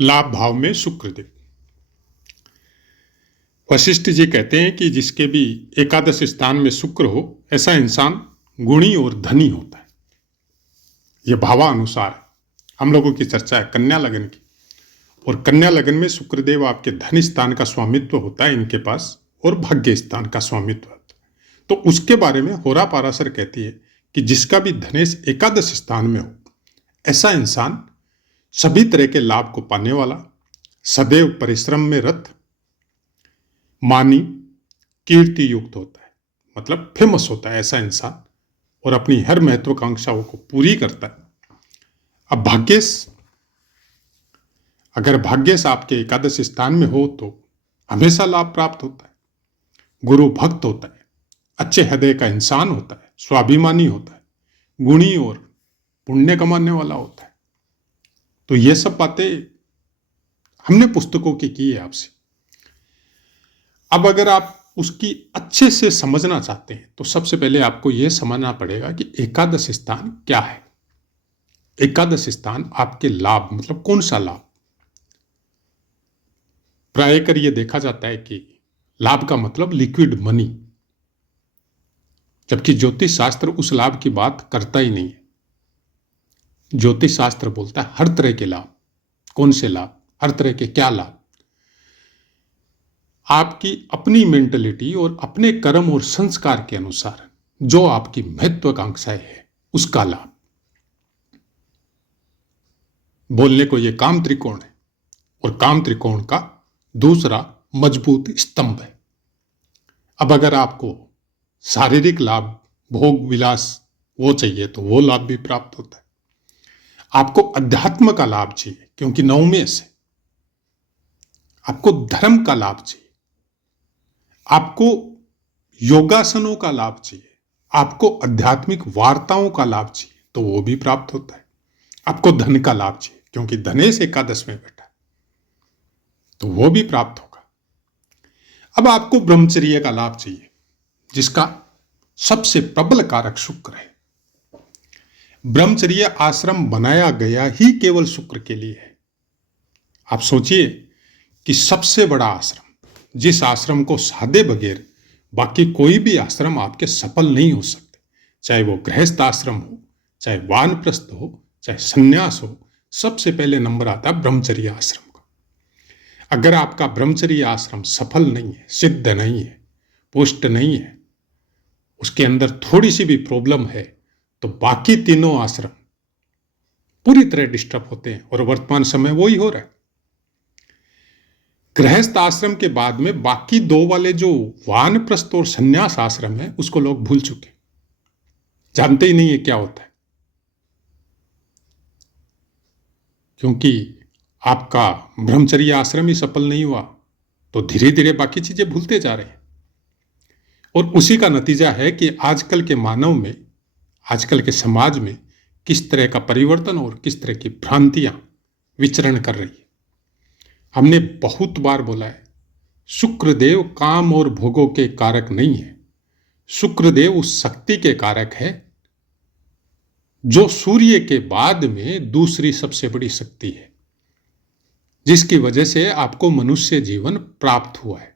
लाभ भाव में शुक्रदेव। वशिष्ठ जी कहते हैं कि जिसके भी एकादश स्थान में शुक्र हो ऐसा इंसान गुणी और धनी होता है। यह भावानुसार है। हम लोगों की चर्चा है कन्या लगन की, और कन्या लगन में शुक्रदेव आपके धन स्थान का स्वामित्व होता है इनके पास, और भाग्य स्थान का स्वामित्व होता है। तो उसके बारे में होरा पाराशर कहती है कि जिसका भी धनेश एकादश स्थान में हो ऐसा इंसान सभी तरह के लाभ को पाने वाला, सदैव परिश्रम में रत, मानी, कीर्ति युक्त होता है, मतलब फेमस होता है ऐसा इंसान, और अपनी हर महत्वाकांक्षाओं को पूरी करता है। अब भाग्येश, अगर भाग्येश आपके एकादश स्थान में हो तो हमेशा लाभ प्राप्त होता है। गुरु भक्त होता है, अच्छे हृदय का इंसान होता है, स्वाभिमानी होता है, गुणी और पुण्य कमाने वाला होता है। तो ये सब बातें हमने पुस्तकों की है आपसे। अब अगर आप उसकी अच्छे से समझना चाहते हैं तो सबसे पहले आपको यह समझना पड़ेगा कि एकादश स्थान क्या है। एकादश स्थान आपके लाभ, मतलब कौन सा लाभ। प्राय कर यह देखा जाता है कि लाभ का मतलब लिक्विड मनी, जबकि ज्योतिष शास्त्र उस लाभ की बात करता ही नहीं है। ज्योतिष शास्त्र बोलता है हर तरह के लाभ। कौन से लाभ, हर तरह के क्या लाभ। आपकी अपनी मेंटलिटी और अपने कर्म और संस्कार के अनुसार जो आपकी महत्वाकांक्षाएं है उसका लाभ। बोलने को यह काम त्रिकोण है, और काम त्रिकोण का दूसरा मजबूत स्तंभ है। अब अगर आपको शारीरिक लाभ, भोग विलास वो चाहिए तो वो लाभ भी प्राप्त होता है। आपको अध्यात्म का लाभ चाहिए क्योंकि नवमें से, आपको धर्म का लाभ चाहिए, आपको योगासनों का लाभ चाहिए, आपको आध्यात्मिक वार्ताओं का लाभ चाहिए तो वो भी प्राप्त होता है। आपको धन का लाभ चाहिए क्योंकि धनेश एकादश में बैठा है तो वो भी प्राप्त होगा। अब आपको ब्रह्मचर्य का लाभ चाहिए जिसका सबसे प्रबल कारक शुक्र है। ब्रह्मचर्य आश्रम बनाया गया ही केवल शुक्र के लिए है। आप सोचिए कि सबसे बड़ा आश्रम, जिस आश्रम को साधे बगैर बाकी कोई भी आश्रम आपके सफल नहीं हो सकते, चाहे वो गृहस्थ आश्रम हो, चाहे वानप्रस्थ हो, चाहे संन्यास हो, सबसे पहले नंबर आता है ब्रह्मचर्य आश्रम का। अगर आपका ब्रह्मचर्य आश्रम सफल नहीं है, सिद्ध नहीं है, पुष्ट नहीं है, उसके अंदर थोड़ी सी भी प्रॉब्लम है, तो बाकी तीनों आश्रम पूरी तरह डिस्टर्ब होते हैं, और वर्तमान समय वो ही हो रहा है। गृहस्थ आश्रम के बाद में बाकी दो वाले जो वानप्रस्थ और संन्यास आश्रम है उसको लोग भूल चुके, जानते ही नहीं है क्या होता है। क्योंकि आपका ब्रह्मचर्य आश्रम ही सफल नहीं हुआ तो धीरे धीरे बाकी चीजें भूलते जा रहे हैं, और उसी का नतीजा है कि आजकल के मानव में, आजकल के समाज में किस तरह का परिवर्तन और किस तरह की भ्रांतियां विचरण कर रही है। हमने बहुत बार बोला है, शुक्रदेव काम और भोगों के कारक नहीं है। शुक्रदेव उस शक्ति के कारक है जो सूर्य के बाद में दूसरी सबसे बड़ी शक्ति है, जिसकी वजह से आपको मनुष्य जीवन प्राप्त हुआ है।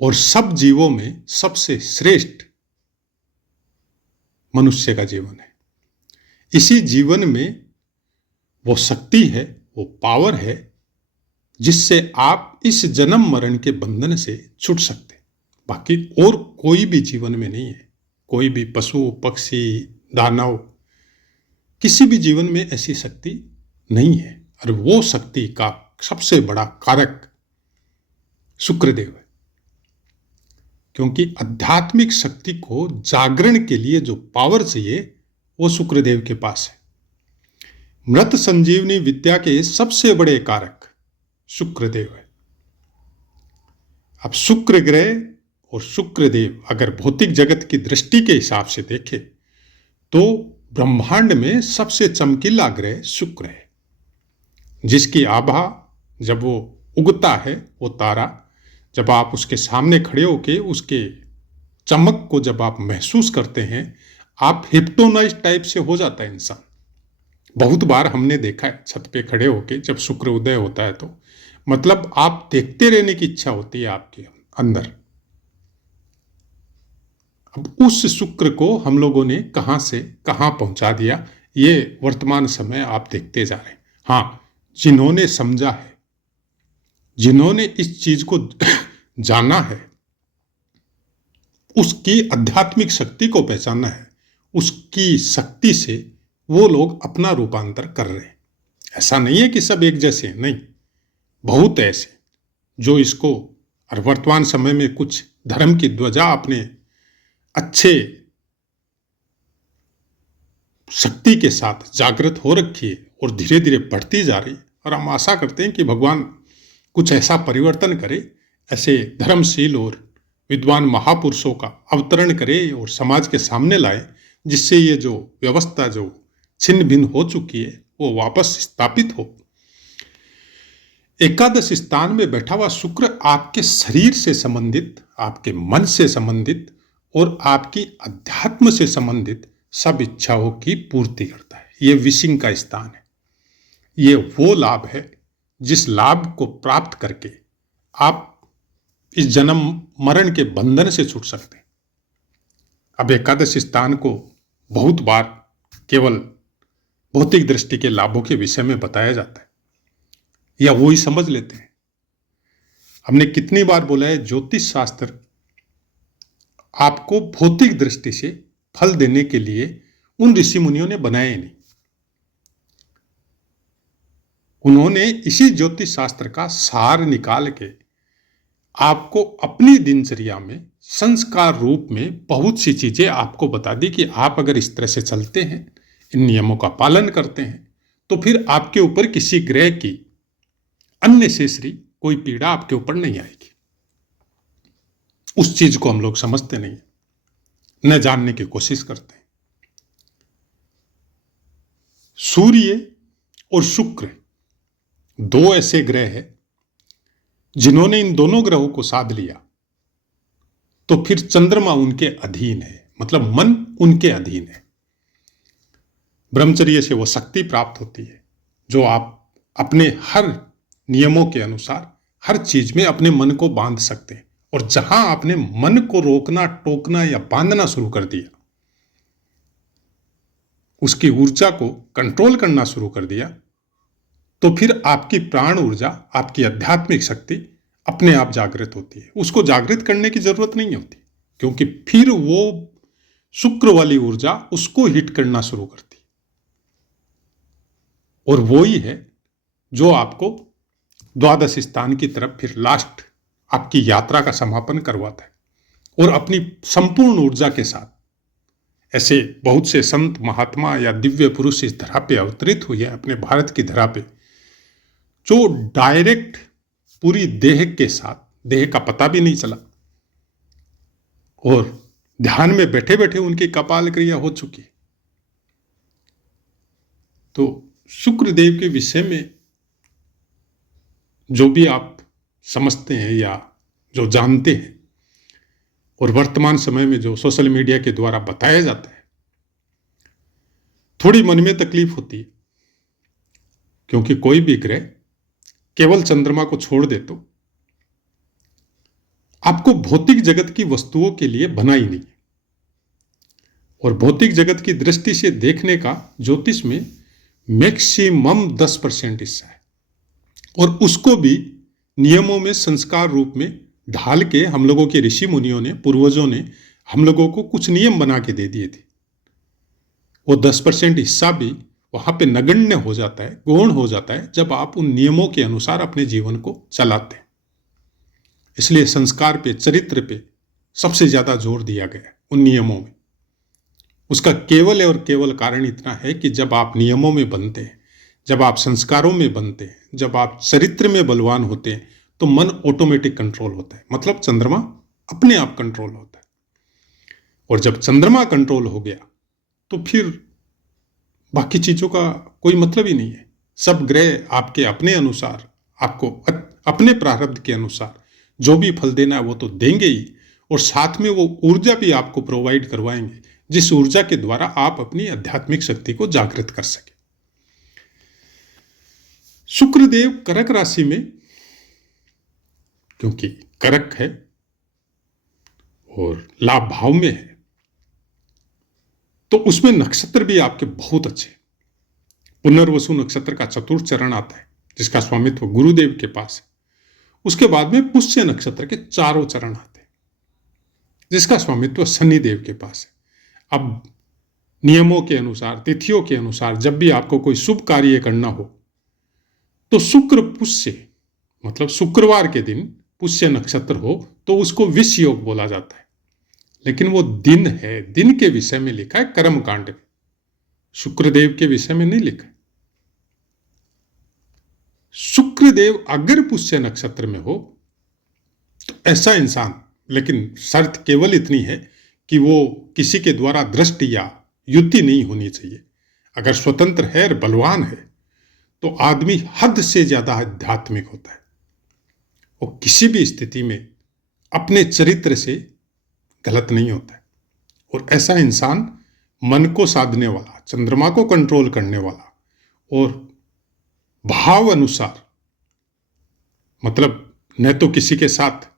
और सब जीवों में सबसे श्रेष्ठ मनुष्य का जीवन है। इसी जीवन में वो शक्ति है, वो पावर है जिससे आप इस जन्म मरण के बंधन से छूट सकते हैं। बाकी और कोई भी जीवन में नहीं है। कोई भी पशु, पक्षी, दानव, किसी भी जीवन में ऐसी शक्ति नहीं है, और वो शक्ति का सबसे बड़ा कारक शुक्रदेव है। क्योंकि आध्यात्मिक शक्ति को जागरण के लिए जो पावर चाहिए वो शुक्रदेव के पास है। मृत संजीवनी विद्या के सबसे बड़े कारक शुक्रदेव है। अब शुक्र ग्रह और शुक्रदेव अगर भौतिक जगत की दृष्टि के हिसाब से देखें तो ब्रह्मांड में सबसे चमकीला ग्रह शुक्र है, जिसकी आभा जब वो उगता है, वो तारा जब आप उसके सामने खड़े होके उसके चमक को जब आप महसूस करते हैं, आप हिप्नोटाइज टाइप से हो जाता है इंसान। बहुत बार हमने देखा है छत पे खड़े होके जब शुक्र उदय होता है तो मतलब आप देखते रहने की इच्छा होती है आपके अंदर। अब उस शुक्र को हम लोगों ने कहां से कहां पहुंचा दिया, ये वर्तमान समय आप देखते जा रहे हैं। हाँ, जिन्होंने समझा है, जिन्होंने इस चीज को जाना है, उसकी आध्यात्मिक शक्ति को पहचाना है, उसकी शक्ति से वो लोग अपना रूपांतर कर रहे हैं। ऐसा नहीं है कि सब एक जैसे हैं, नहीं, बहुत ऐसे जो इसको, और वर्तमान समय में कुछ धर्म की ध्वजा अपने अच्छे शक्ति के साथ जागृत हो रखी है और धीरे धीरे बढ़ती जा रही है। और हम आशा करते हैं कि भगवान कुछ ऐसा परिवर्तन करे, ऐसे धर्मशील और विद्वान महापुरुषों का अवतरण करे और समाज के सामने लाए, जिससे ये जो व्यवस्था जो छिन्न भिन्न हो चुकी है वो वापस स्थापित हो। एकादश स्थान में बैठा हुआ शुक्र आपके शरीर से संबंधित, आपके मन से संबंधित और आपकी अध्यात्म से संबंधित सब इच्छाओं की पूर्ति करता है। ये विशिंग का स्थान है। ये वो लाभ है जिस लाभ को प्राप्त करके आप इस जन्म मरण के बंधन से छूट सकते हैं। अब एकादश स्थान को बहुत बार केवल भौतिक दृष्टि के लाभों के विषय में बताया जाता है, या वो ही समझ लेते हैं। हमने कितनी बार बोला है, ज्योतिष शास्त्र आपको भौतिक दृष्टि से फल देने के लिए उन ऋषि मुनियों ने बनाए नहीं। उन्होंने इसी ज्योतिष शास्त्र का सार निकाल के आपको अपनी दिनचर्या में संस्कार रूप में बहुत सी चीजें आपको बता दी कि आप अगर इस तरह से चलते हैं, इन नियमों का पालन करते हैं, तो फिर आपके ऊपर किसी ग्रह की अन्य शेषरी कोई पीड़ा आपके ऊपर नहीं आएगी। उस चीज को हम लोग समझते नहीं, न जानने की कोशिश करते हैं। सूर्य और शुक्र दो ऐसे ग्रह हैं, जिन्होंने इन दोनों ग्रहों को साध लिया तो फिर चंद्रमा उनके अधीन है, मतलब मन उनके अधीन है। ब्रह्मचर्य से वो शक्ति प्राप्त होती है जो आप अपने हर नियमों के अनुसार हर चीज में अपने मन को बांध सकते हैं। और जहां आपने मन को रोकना, टोकना या बांधना शुरू कर दिया, उसकी ऊर्जा को कंट्रोल करना शुरू कर दिया, तो फिर आपकी प्राण ऊर्जा, आपकी आध्यात्मिक शक्ति अपने आप जागृत होती है। उसको जागृत करने की जरूरत नहीं होती, क्योंकि फिर वो शुक्र वाली ऊर्जा उसको हिट करना शुरू करती है। और वो ही है जो आपको द्वादश स्थान की तरफ फिर लास्ट आपकी यात्रा का समापन करवाता है। और अपनी संपूर्ण ऊर्जा के साथ ऐसे बहुत से संत महात्मा या दिव्य पुरुष इस धरा पे अवतरित हुए हैं, अपने भारत की धरा पे, जो डायरेक्ट पूरी देह के साथ, देह का पता भी नहीं चला, और ध्यान में बैठे बैठे उनकी कपाल क्रिया हो चुकी। तो शुक्रदेव के विषय में जो भी आप समझते हैं या जो जानते हैं, और वर्तमान समय में जो सोशल मीडिया के द्वारा बताया जाता है, थोड़ी मन में तकलीफ होती है, क्योंकि कोई भी ग्रह केवल चंद्रमा को छोड़ दे तो आपको भौतिक जगत की वस्तुओं के लिए बना ही नहीं। और भौतिक जगत की दृष्टि से देखने का ज्योतिष में मैक्सिमम 10% हिस्सा है, और उसको भी नियमों में संस्कार रूप में ढाल के हम लोगों के ऋषि मुनियों ने, पूर्वजों ने हम लोगों को कुछ नियम बना के दे दिए थे। वो 10% हिस्सा भी वहां पे नगण्य हो जाता है, गौण हो जाता है, जब आप उन नियमों के अनुसार अपने जीवन को चलाते हैं। इसलिए संस्कार पे, चरित्र पे सबसे ज्यादा जोर दिया गया है उन नियमों में। उसका केवल और केवल कारण इतना है कि जब आप नियमों में बनते हैं, जब आप संस्कारों में बनते हैं, जब आप चरित्र में बलवान होते हैं, तो मन ऑटोमेटिक कंट्रोल होता है, मतलब चंद्रमा अपने आप कंट्रोल होता है। और जब चंद्रमा कंट्रोल हो गया तो फिर बाकी चीजों का कोई मतलब ही नहीं है। सब ग्रह आपके अपने अनुसार, आपको अपने प्रारब्ध के अनुसार जो भी फल देना है वो तो देंगे ही, और साथ में वो ऊर्जा भी आपको प्रोवाइड करवाएंगे, जिस ऊर्जा के द्वारा आप अपनी आध्यात्मिक शक्ति को जागृत कर सके। शुक्रदेव करक राशि में, क्योंकि करक है और लाभ भाव में है, तो उसमें नक्षत्र भी आपके बहुत अच्छे। पुनर्वसु नक्षत्र का चतुर्थ चरण आता है, जिसका स्वामित्व गुरुदेव के पास है। उसके बाद में पुष्य नक्षत्र के चारों चरण आते हैं, जिसका स्वामित्व शनिदेव के पास है। अब नियमों के अनुसार, तिथियों के अनुसार, जब भी आपको कोई शुभ कार्य करना हो तो शुक्र पुष्य, मतलब शुक्रवार के दिन पुष्य नक्षत्र हो तो उसको विष योग बोला जाता है। लेकिन वो दिन है, दिन के विषय में लिखा है कर्म कांड में, शुक्रदेव के विषय में नहीं लिखा है। शुक्रदेव अगर पुष्य नक्षत्र में हो तो ऐसा इंसान, लेकिन शर्त केवल इतनी है कि वो किसी के द्वारा दृष्टि या युति नहीं होनी चाहिए। अगर स्वतंत्र है और बलवान है तो आदमी हद से ज्यादा आध्यात्मिक होता है। वो किसी भी स्थिति में अपने चरित्र से गलत नहीं होता है। और ऐसा इंसान मन को साधने वाला, चंद्रमा को कंट्रोल करने वाला और भाव अनुसार, मतलब न तो किसी के साथ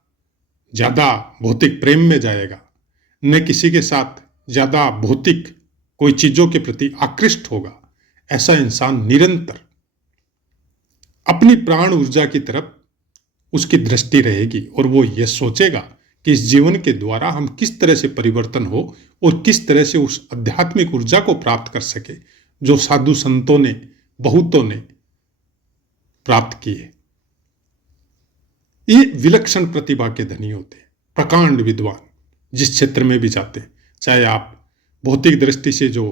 ज्यादा भौतिक प्रेम में जाएगा, न किसी के साथ ज्यादा भौतिक कोई चीजों के प्रति आकृष्ट होगा। ऐसा इंसान निरंतर अपनी प्राण ऊर्जा की तरफ उसकी दृष्टि रहेगी और वो ये सोचेगा कि इस जीवन के द्वारा हम किस तरह से परिवर्तन हो और किस तरह से उस आध्यात्मिक ऊर्जा को प्राप्त कर सके जो साधु संतों ने, बहुतों ने प्राप्त की है। ये विलक्षण प्रतिभा के धनी होते हैं, प्रकांड विद्वान, जिस क्षेत्र में भी जाते हैं। चाहे आप भौतिक दृष्टि से जो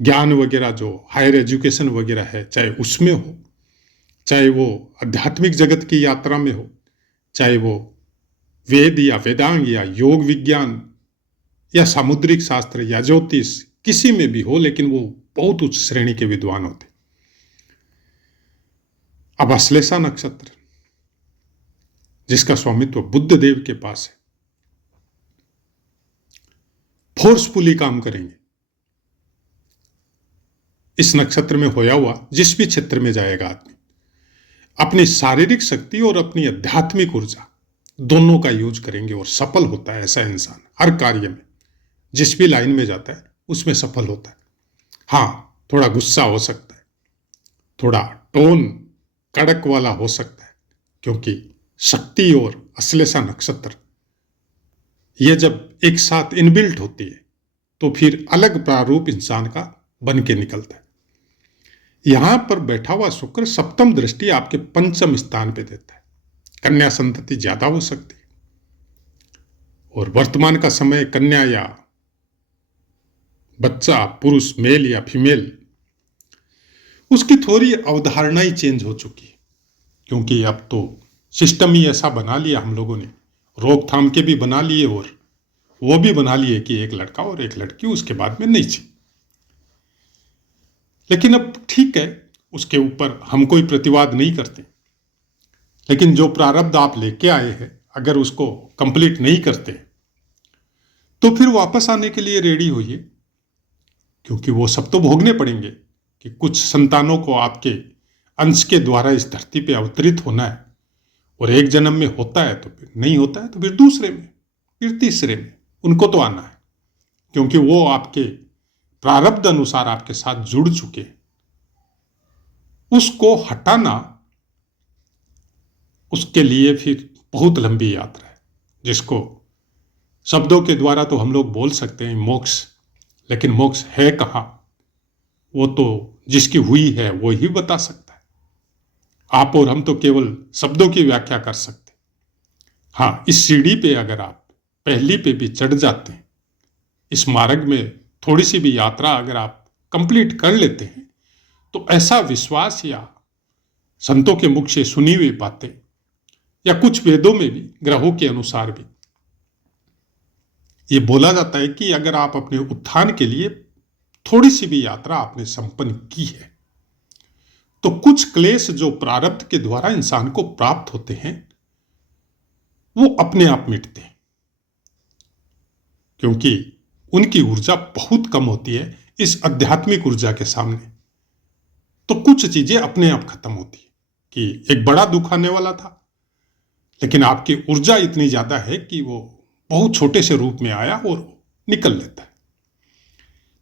ज्ञान वगैरह, जो हायर एजुकेशन वगैरह है, चाहे उसमें हो, चाहे वो आध्यात्मिक जगत की यात्रा में हो, चाहे वो वेद या वेदांग या योग विज्ञान या सामुद्रिक शास्त्र या ज्योतिष, किसी में भी हो, लेकिन वो बहुत उच्च श्रेणी के विद्वान होते। अब अश्लेषा नक्षत्र, जिसका स्वामित्व बुद्ध देव के पास है, फोर्सफुली काम करेंगे। इस नक्षत्र में होया हुआ जिस भी क्षेत्र में जाएगा आदमी अपनी शारीरिक शक्ति और अपनी आध्यात्मिक ऊर्जा दोनों का यूज करेंगे और सफल होता है ऐसा इंसान। हर कार्य में, जिस भी लाइन में जाता है उसमें सफल होता है। हाँ, थोड़ा गुस्सा हो सकता है, थोड़ा टोन कड़क वाला हो सकता है, क्योंकि शक्ति और अश्लेषा नक्षत्र ये जब एक साथ इनबिल्ट होती है तो फिर अलग प्रारूप इंसान का बन के निकलता है। यहां पर बैठा हुआ शुक्र सप्तम दृष्टि आपके पंचम स्थान पे देता है। कन्या संतति ज्यादा हो सकती है और वर्तमान का समय कन्या या बच्चा, पुरुष, मेल या फीमेल, उसकी थोड़ी अवधारणा ही चेंज हो चुकी है, क्योंकि अब तो सिस्टम ही ऐसा बना लिया हम लोगों ने, रोकथाम के भी बना लिए और वो भी बना लिए कि एक लड़का और एक लड़की, उसके बाद में नहीं चाहिए। लेकिन अब ठीक है, उसके ऊपर हम कोई प्रतिवाद नहीं करते। लेकिन जो प्रारब्ध आप लेके आए हैं, अगर उसको कंप्लीट नहीं करते तो फिर वापस आने के लिए रेडी होइए, क्योंकि वो सब तो भोगने पड़ेंगे कि कुछ संतानों को आपके अंश के द्वारा इस धरती पे अवतरित होना है। और एक जन्म में होता है तो फिर नहीं होता है तो फिर दूसरे में, फिर तीसरे में उनको तो आना है, क्योंकि वो आपके प्रारब्ध अनुसार आपके साथ जुड़ चुके हैं। उसको हटाना, उसके लिए फिर बहुत लंबी यात्रा है, जिसको शब्दों के द्वारा तो हम लोग बोल सकते हैं मोक्ष, लेकिन मोक्ष है कहाँ, वो तो जिसकी हुई है वो ही बता सकता है। आप और हम तो केवल शब्दों की व्याख्या कर सकते। हाँ, इस सीढ़ी पे अगर आप पहली पे भी चढ़ जाते हैं, इस मार्ग में थोड़ी सी भी यात्रा अगर आप कंप्लीट कर लेते हैं, तो ऐसा विश्वास या संतों के मुख से सुनी हुई बातें या कुछ वेदों में भी ग्रहों के अनुसार भी ये बोला जाता है कि अगर आप अपने उत्थान के लिए थोड़ी सी भी यात्रा आपने संपन्न की है, तो कुछ क्लेश जो प्रारब्ध के द्वारा इंसान को प्राप्त होते हैं वो अपने आप मिटते हैं, क्योंकि उनकी ऊर्जा बहुत कम होती है इस आध्यात्मिक ऊर्जा के सामने। तो कुछ चीजें अपने आप खत्म होती है कि एक बड़ा दुख आने वाला था, लेकिन आपकी ऊर्जा इतनी ज्यादा है कि वो बहुत छोटे से रूप में आया और निकल लेता है।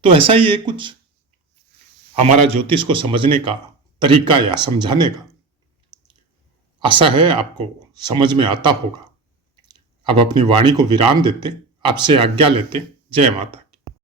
तो ऐसा ही है कुछ हमारा ज्योतिष को समझने का तरीका या समझाने का। आशा है आपको समझ में आता होगा। अब अपनी वाणी को विराम देते, आपसे आज्ञा लेते। जय माता।